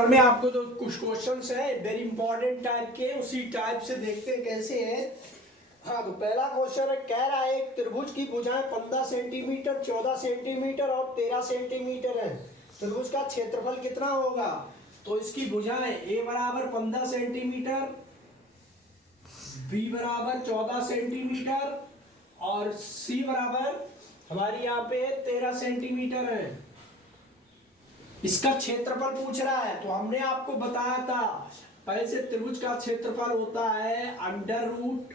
और मैं आपको तो कुछ क्वेश्चंस है वेरी इंपॉर्टेंट टाइप के, उसी टाइप से देखते हैं कैसे हैं। हाँ, तो पहला क्वेश्चन है, कह रहा है एक त्रिभुज की भुजाएं 15 सेंटीमीटर, 14 सेंटीमीटर और 13 सेंटीमीटर है। त्रिभुज का क्षेत्रफल कितना होगा? तो इसकी भुजाएं ए बराबर 15 सेंटीमीटर, बी बराबर 14 सेंटीमीटर और सी बराबर हमारी यहाँ पे 13 सेंटीमीटर है। इसका क्षेत्रफल पूछ रहा है, तो हमने आपको बताया था पहले से त्रिभुज का क्षेत्रफल होता है under root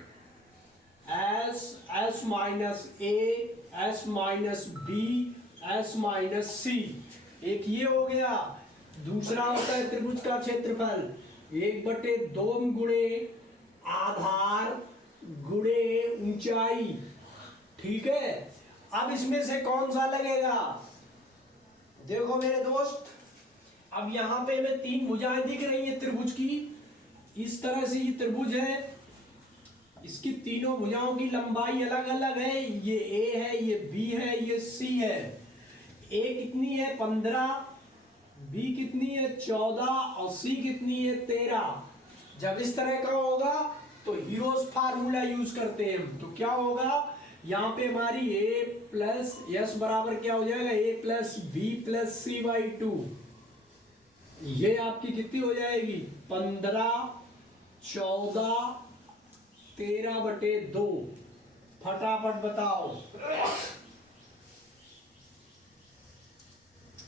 S, S minus A, S minus B, S minus C. एक ये हो गया। दूसरा होता है त्रिभुज का क्षेत्रफल 1/2 गुणे आधार गुणे ऊंचाई। ठीक है, अब इसमें से कौन सा लगेगा? देखो मेरे दोस्त, अब यहाँ पे हमें 3 भुजाएं दिख रही है त्रिभुज की। इस तरह से ये त्रिभुज है, इसकी तीनों भुजाओं की लंबाई अलग अलग है। ये ए है, ये बी है, ये सी है। ए कितनी है? 15, बी कितनी है? 14 और सी कितनी है? 13। जब इस तरह का होगा तो हीरोज फार्मूला यूज करते हैं हम। तो क्या होगा यहाँ पे हमारी a प्लस एस बराबर क्या हो जाएगा? a plus B plus C by 2। ये आपकी कितनी हो जाएगी? 15, 14, 13/2। फटाफट बताओ।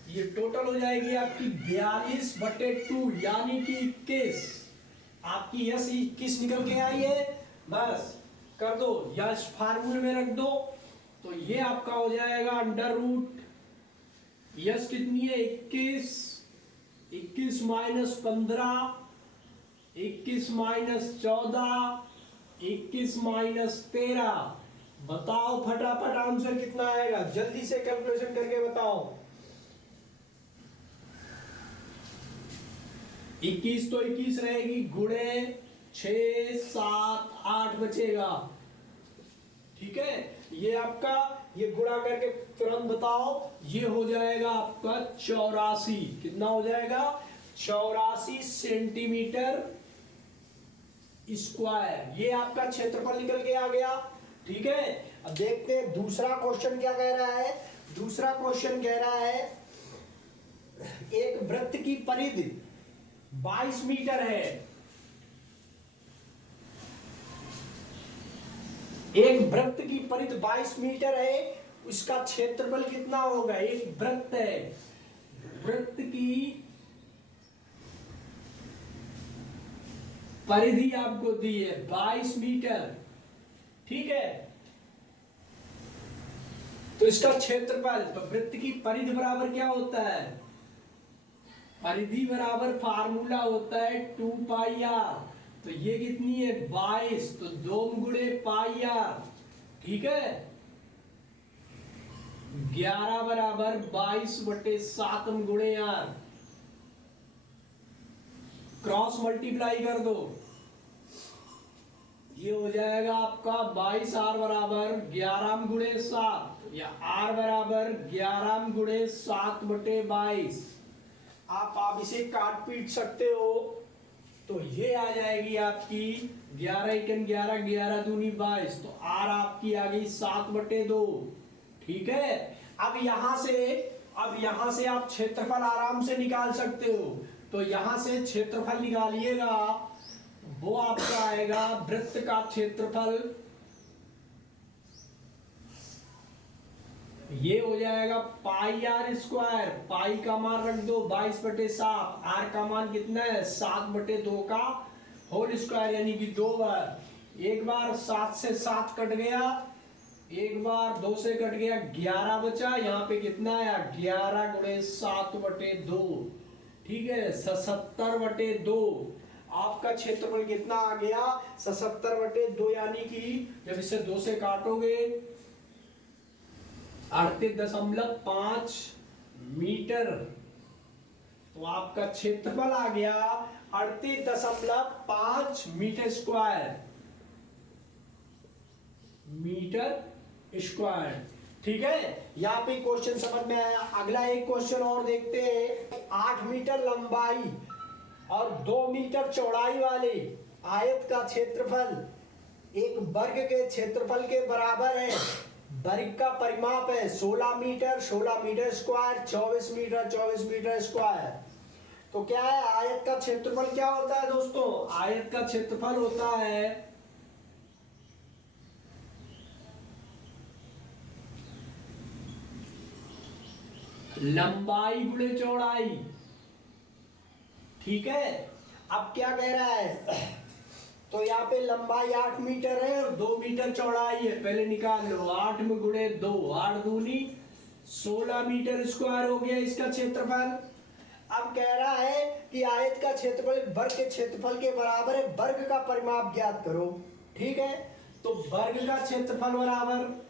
ये टोटल हो जाएगी आपकी 42/2 यानी कि 21। आपकी यस 21 निकल के आई है। बस कर दो या इस फार्मूले में रख दो, तो ये आपका हो जाएगा अंडर रूट यस कितनी है? 21, 21 माइनस 15, 21 माइनस 14, 21 माइनस 13। बताओ फटाफट आंसर कितना आएगा? जल्दी से कैलकुलेशन करके बताओ। 21 तो 21 रहेगी, गुणे 6, 7, 8 बचेगा। ठीक है, ये आपका ये गुणा करके तुरंत बताओ। ये हो जाएगा आपका 84। कितना हो जाएगा? 84 सेंटीमीटर स्क्वायर। ये आपका क्षेत्रफल निकल के आ गया। ठीक है, अब देखते हैं दूसरा क्वेश्चन क्या कह रहा है। दूसरा क्वेश्चन कह रहा है एक वृत्त की परिधि 22 मीटर है। एक वृत्त की परिधि 22 मीटर है, उसका क्षेत्रफल कितना होगा? एक वृत्त है, वृत्त की परिधि आपको दी है 22 मीटर। ठीक है, तो इसका क्षेत्रफल, तो वृत्त की परिधि बराबर क्या होता है? परिधि बराबर फार्मूला होता है 2 पाई आर। तो ये कितनी है? 22, तो 2 गुणे पाई आर। ठीक है, 11 बराबर 22/7 गुणे आर। क्रॉस मल्टीप्लाई कर दो, ये हो जाएगा आपका 22R बराबर 11 गुणे 7 या R बराबर 11 गुणे 7/22। आप इसे काट पीट सकते हो, तो ये आ जाएगी आपकी 11 एकन 11, 11 दूनी 22। तो R आपकी आ गई 7/2। ठीक है, अब यहां से आप क्षेत्रफल आराम से निकाल सकते हो। तो यहां से क्षेत्रफल निकालिएगा, वो आपका आएगा वृत्त का क्षेत्रफल। ये हो जाएगा पाई आर स्क्वायर। पाई का मान रख दो 22/7। आर का मान कितना है? 7/2 का होल स्क्वायर यानी कि 2 बार। एक बार 7 से 7 कट गया, एक बार 2 से कट गया, 11 बचा। यहाँ पे कितना आया? 11 गुणे 7/2। ठीक है, 77/2। आपका क्षेत्रफल कितना आ गया? 77/2 यानी कि जब इसे 2 से काटोगे 38.5 मीटर। तो आपका क्षेत्रफल आ गया 38.5 मीटर स्क्वायर। ठीक है, यहाँ पे क्वेश्चन समझ में आया। अगला एक क्वेश्चन और देखते हैं। 8 मीटर लंबाई और 2 मीटर चौड़ाई वाले आयत का क्षेत्रफल एक वर्ग के क्षेत्रफल के बराबर है। वर्ग का परिमाप है 16 मीटर स्क्वायर, 24 मीटर स्क्वायर। तो क्या है, आयत का क्षेत्रफल क्या होता है दोस्तों? आयत का क्षेत्रफल होता है लंबाई गुणे चौड़ाई। ठीक है, अब क्या कह रहा है, तो यहाँ पे लंबाई 8 मीटर है और 2 मीटर चौड़ाई है। पहले निकाल लो, 8 में गुणे 2, 8 दूनी 16 मीटर स्क्वायर हो गया इसका क्षेत्रफल। अब कह रहा है कि आयत का क्षेत्रफल वर्ग के क्षेत्रफल के बराबर है, वर्ग का परिमाप ज्ञात करो। ठीक है, तो वर्ग का क्षेत्रफल बराबर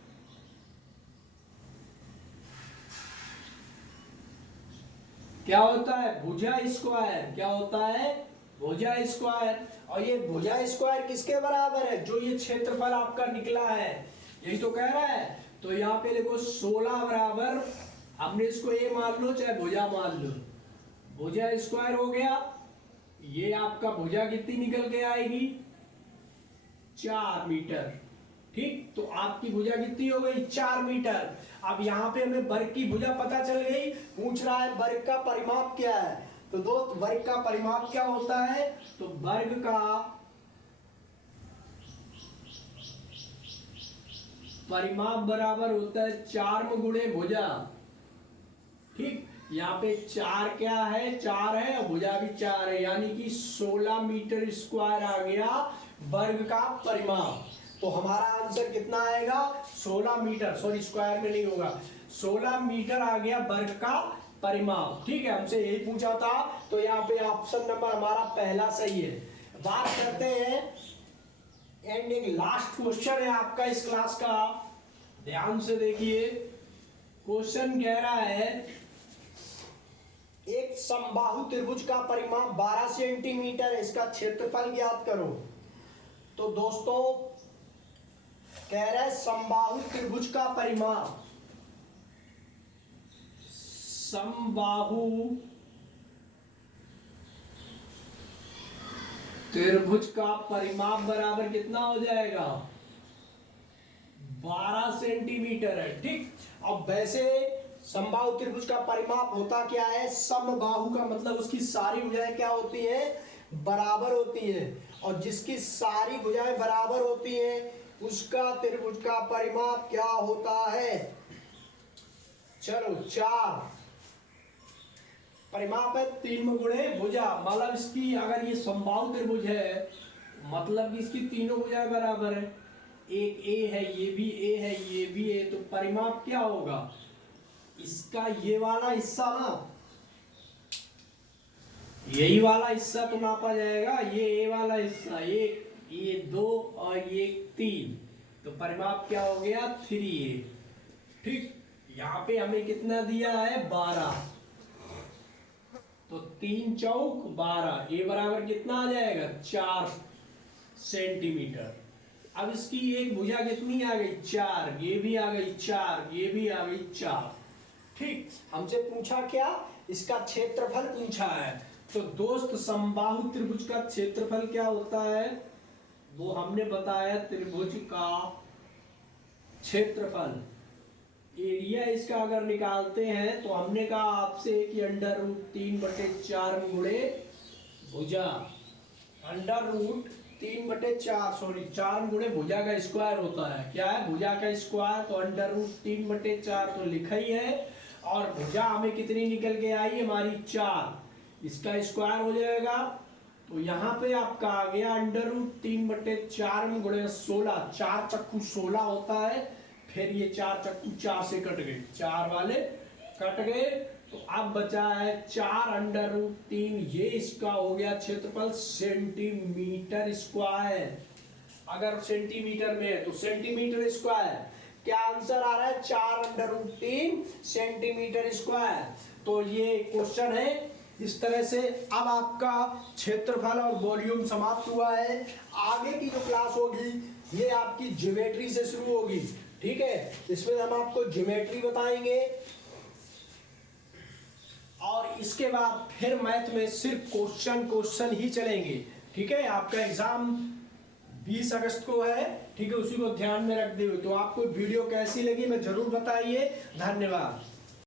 क्या होता है? भुजा स्क्वायर। क्या होता है? भुजा स्क्वायर। और ये भुजा स्क्वायर किसके बराबर है? जो ये क्षेत्रफल आपका निकला है, यही तो कह रहा है। तो यहाँ पे देखो 16 बराबर, हमने इसको ए मान लो चाहे भुजा मान लो, भुजा स्क्वायर हो गया। ये आपका भुजा कितनी निकल के आएगी? 4 मीटर। ठीक, तो आपकी भुजा कितनी हो गई? 4 मीटर। अब यहाँ पे हमें वर्ग की भुजा पता चल गई। पूछ रहा है वर्ग का परिमाप क्या है। तो दोस्त वर्ग का परिमाप क्या होता है? तो वर्ग का परिमाप बराबर होता है 4 गुणे भुजा। ठीक, यहाँ पे 4 क्या है? 4 है और भुजा भी 4 है, यानी कि 16 मीटर स्क्वायर आ गया वर्ग का परिमाप। तो हमारा आंसर कितना आएगा? 16 मीटर, सॉरी स्क्वायर में नहीं होगा, 16 मीटर आ गया वर्ग का परिमाप। ठीक है, हमसे यही पूछा था, तो यहाँ पे ऑप्शन नंबर हमारा पहला सही है। बात करते हैं एंड एक लास्ट क्वेश्चन है आपका इस क्लास का, ध्यान से देखिए। क्वेश्चन कह रहा है एक समबाहु त्रिभुज का परिमाप 12 सेंटीमीटर है, इसका क्षेत्रफल ज्ञात करो। तो दोस्तों कह रहा है समबाहु त्रिभुज का परिमाप, समबाहु त्रिभुज का परिमाप बराबर कितना हो जाएगा? 12 सेंटीमीटर है। ठीक, अब वैसे समबाहु त्रिभुज का परिमाप होता क्या है? समबाहु का मतलब उसकी सारी भुजाएं क्या होती है? बराबर होती है, और जिसकी सारी भुजाएं बराबर होती हैं उसका त्रिभुज का परिमाप क्या होता है? चलो 4 परिमाप है 3 गुणे भुजा। मतलब इसकी अगर ये समबाहु त्रिभुज है, मतलब कि इसकी तीनों भुजाएं बराबर है। एक ए है, ये भी ए है, ये भी ए, तो परिमाप क्या होगा? इसका ये वाला हिस्सा ना, यही वाला हिस्सा तो नापा जाएगा, ये ए वाला हिस्सा 1, ये 2 और ये 3, तो परिमाप क्या हो गया? 3a। ठीक, यहाँ पे हमें कितना दिया है? 12, तो 3 चौक 12, ए बराबर कितना आ जाएगा? 4 सेंटीमीटर। अब इसकी एक भुजा कितनी आ गई? 4, ये भी आ गई 4, ये भी आ गई 4। ठीक, हमसे पूछा क्या? इसका क्षेत्रफल पूछा है। तो दोस्त समबाहु त्रिभुज का क्षेत्रफल क्या होता है? वो हमने बताया त्रिभुज का क्षेत्रफल। एरिया इसका अगर निकालते हैं तो हमने कहा आपसे कि √3/4 गुणे भुजा, √3/4, सॉरी 4 गुणे भुजा का स्क्वायर होता है। क्या है? भुजा का स्क्वायर, तो √3/4 तो लिखा ही है। और भुजा हमें कितनी निकल के आई? हमारी 4, इसका स्क्वायर हो जाएगा। तो यहाँ पे आपका आ गया √3/4 गुणे 16, 4 चक्कू 16 होता है। फिर ये 4 चक्कू 4 से कट गए, 4 वाले कट गए, तो अब बचा है 4√3, ये इसका हो गया क्षेत्रफल सेंटीमीटर स्क्वायर। अगर सेंटीमीटर में है तो सेंटीमीटर स्क्वायर। क्या आंसर आ रहा है? 4√3 सेंटीमीटर स्क्वायर। तो ये क्वेश्चन है इस तरह से। अब आपका क्षेत्रफल और वॉल्यूम समाप्त हुआ है। आगे की जो क्लास होगी ये आपकी ज्योमेट्री से शुरू होगी। ठीक है, इसमें हम आपको ज्योमेट्री बताएंगे और इसके बाद फिर मैथ में सिर्फ क्वेश्चन ही चलेंगे। ठीक है, आपका एग्जाम 20 अगस्त को है। ठीक है, उसी को ध्यान में रखते हुए तो आपको वीडियो कैसी लगी मैं जरूर बताइए। धन्यवाद।